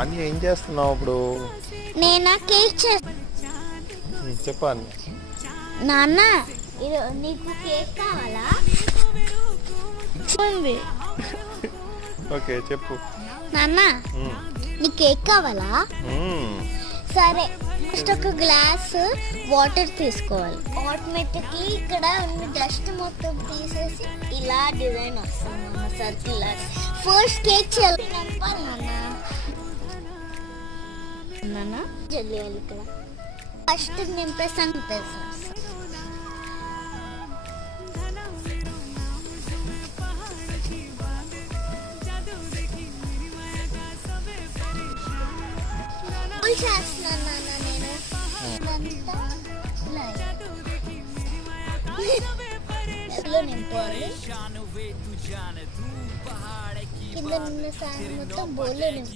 అని ఏం చేస్తున్నావు ఇప్పుడు? నేనా కేక్ చెప్పాను. నాన్న నీకు కేక్ కావాలా? ఓకే చెప్పు. నాన్న నీ కేక్ కావాలా? సరే, ఫస్ట్ ఒక గ్లాస్ వాటర్ తీసుకోవాలి. ఆటోమేటిక్లీ ఇక్కడ ఉన్న డస్ట్ మొత్తం తీసేసి ఇలా డిజైన్ వస్తుంది సర్కిల్. ఫస్ట్ కేక్ చేయాలి నాన్న. జల్లియాలి ఇక్కడ. ఫస్ట్ నింపేసాను. చేస్తున్నాను నాన్న నేను. నింపాలి. కింద నిన్న మొత్తం బోల్లో నింపు.